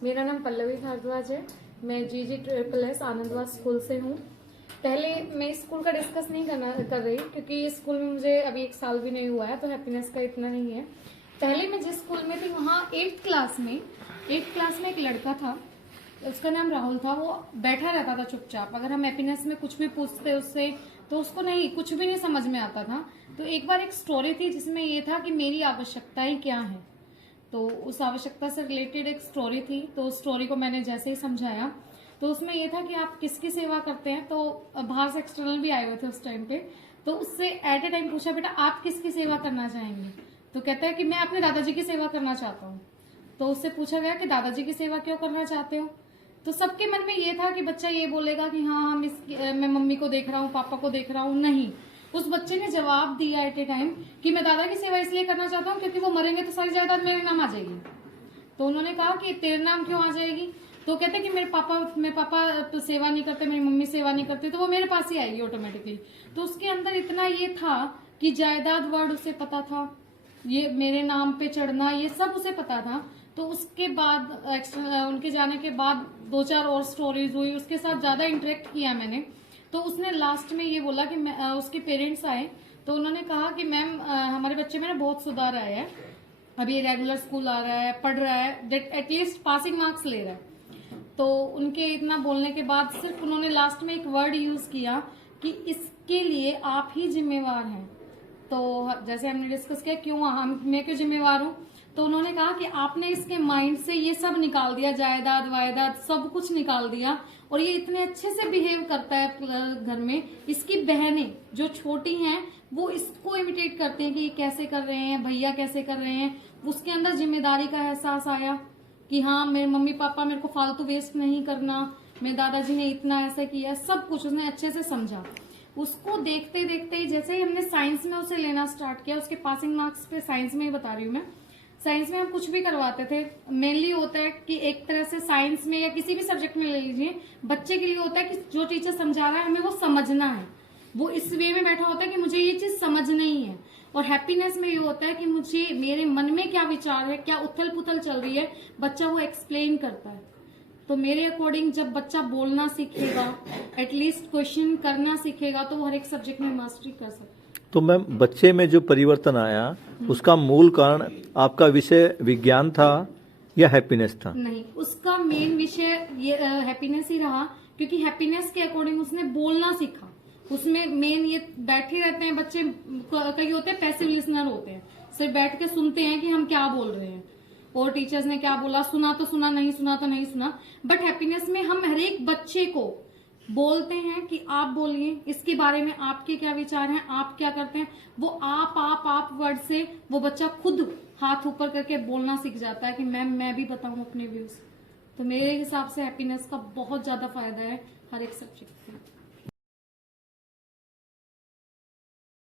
मेरा नाम पल्लवी भारद्वाज है। मैं GG SSS आनंदवास स्कूल से हूँ। पहले मैं स्कूल का डिस्कस नहीं कर रही क्योंकि स्कूल में मुझे अभी 1 साल भी नहीं हुआ है, तो हैप्पीनेस का इतना नहीं है। पहले मैं जिस स्कूल में थी वहाँ 8th क्लास में एक लड़का था, उसका नाम राहुल था। वो बैठा रहता था चुपचाप। अगर हम हैप्पीनेस में कुछ भी पूछते उससे तो उसको कुछ भी नहीं समझ में आता था। तो एक बार एक स्टोरी थी जिसमें ये था कि मेरी आवश्यकताएं क्या है, तो उस आवश्यकता से रिलेटेड एक स्टोरी थी। तो उस स्टोरी को मैंने जैसे ही समझाया तो उसमें ये था कि आप किसकी सेवा करते हैं। तो बाहर से एक्सटर्नल भी आए हुए थे उस टाइम पे। तो उससे एट ए टाइम पूछा, बेटा आप किसकी सेवा करना चाहेंगे? तो कहता है कि मैं अपने दादाजी की सेवा करना चाहता हूँ। तो उससे पूछा गया कि दादाजी की सेवा क्यों करना चाहते हो? तो सबके मन में ये था कि बच्चा ये बोलेगा कि हाँ मैं मम्मी को देख रहा हूँ, पापा को देख रहा हूँ। नहीं, उस बच्चे ने जवाब दिया एट ए टाइम कि मैं दादा की सेवा इसलिए करना चाहता हूँ क्योंकि वो मरेंगे तो सारी जायदाद मेरे नाम आ जाएगी। तो उन्होंने कहा कि तेरे नाम क्यों आ जाएगी? तो कहते कि मेरे पापा सेवा नहीं करते, मेरी मम्मी सेवा नहीं करती, तो वो मेरे पास ही आएगी ऑटोमेटिकली। तो उसके अंदर इतना ये था कि जायदाद वर्ड उसे पता था, ये मेरे नाम पे चढ़ना, ये सब उसे पता था। तो उसके बाद उनके जाने के बाद 2-4 और स्टोरीज हुई, उसके साथ ज्यादा इंटरेक्ट किया मैंने। तो उसने लास्ट में ये बोला कि उसके पेरेंट्स आए तो उन्होंने कहा कि मैम हमारे बच्चे में ना बहुत सुधार आया है, अभी रेगुलर स्कूल आ रहा है, पढ़ रहा है, एटलीस्ट पासिंग मार्क्स ले रहा है। तो उनके इतना बोलने के बाद सिर्फ उन्होंने लास्ट में एक वर्ड यूज किया कि इसके लिए आप ही जिम्मेवार हैं। तो जैसे हमने डिस्कस किया मैं क्यों जिम्मेवार हूँ, तो उन्होंने कहा कि आपने इसके माइंड से ये सब निकाल दिया, जायदाद वायदाद सब कुछ निकाल दिया, और ये इतने अच्छे से बिहेव करता है घर में। इसकी बहनें जो छोटी हैं वो इसको इमिटेट करती हैं कि ये कैसे कर रहे हैं, भैया कैसे कर रहे हैं। उसके अंदर जिम्मेदारी का एहसास आया कि हाँ मेरे मम्मी पापा मेरे को फालतू वेस्ट नहीं करना, मेरे दादाजी ने इतना ऐसा किया, सब कुछ उसने अच्छे से समझा। उसको देखते देखते ही जैसे ही हमने साइंस में उसे लेना स्टार्ट किया, उसके पासिंग मार्क्स पे साइंस में ही बता रही हूँ मैं, साइंस में हम कुछ भी करवाते थे, मेनली होता है कि एक तरह से साइंस में या किसी भी सब्जेक्ट में ले लीजिए, बच्चे के लिए होता है कि जो टीचर समझा रहा है हमें वो समझना है। वो इस वे में बैठा होता है कि मुझे ये चीज समझना ही है। और हैप्पीनेस में ये होता है कि मुझे मेरे मन में क्या विचार है, क्या उथल पुथल चल रही है, बच्चा वो एक्सप्लेन करता है। तो मेरे अकॉर्डिंग जब बच्चा बोलना सीखेगा, एटलीस्ट क्वेश्चन करना सीखेगा, तो वो हर एक सब्जेक्ट में मास्टरी कर सकता है। तो मैम बच्चे में जो परिवर्तन आया उसका मूल कारण आपका विषय विज्ञान था या हैप्पीनेस था? नहीं, उसका मेन विषय ये हैप्पीनेस ही रहा, क्योंकि हैप्पीनेस के अकॉर्डिंग उसने बोलना सीखा। उसमें मेन ये बैठे रहते हैं बच्चे, कई होते हैं पैसिव लिसनर होते हैं, सिर्फ बैठ के सुनते हैं कि हम क्या बोल रहे हैं और टीचर्स ने क्या बोला, सुना तो सुना, नहीं सुना तो नहीं सुना। बट हैप्पीनेस में हम हर एक बच्चे को बोलते हैं कि आप बोलिए, इसके बारे में आपके क्या विचार हैं, आप क्या करते हैं। वो आप वर्ड से वो बच्चा खुद हाथ ऊपर करके बोलना सीख जाता है कि मैम मैं भी बताऊं अपने व्यूज। तो मेरे हिसाब से हैप्पीनेस का बहुत ज्यादा फायदा है हर एक सब्जेक्ट में।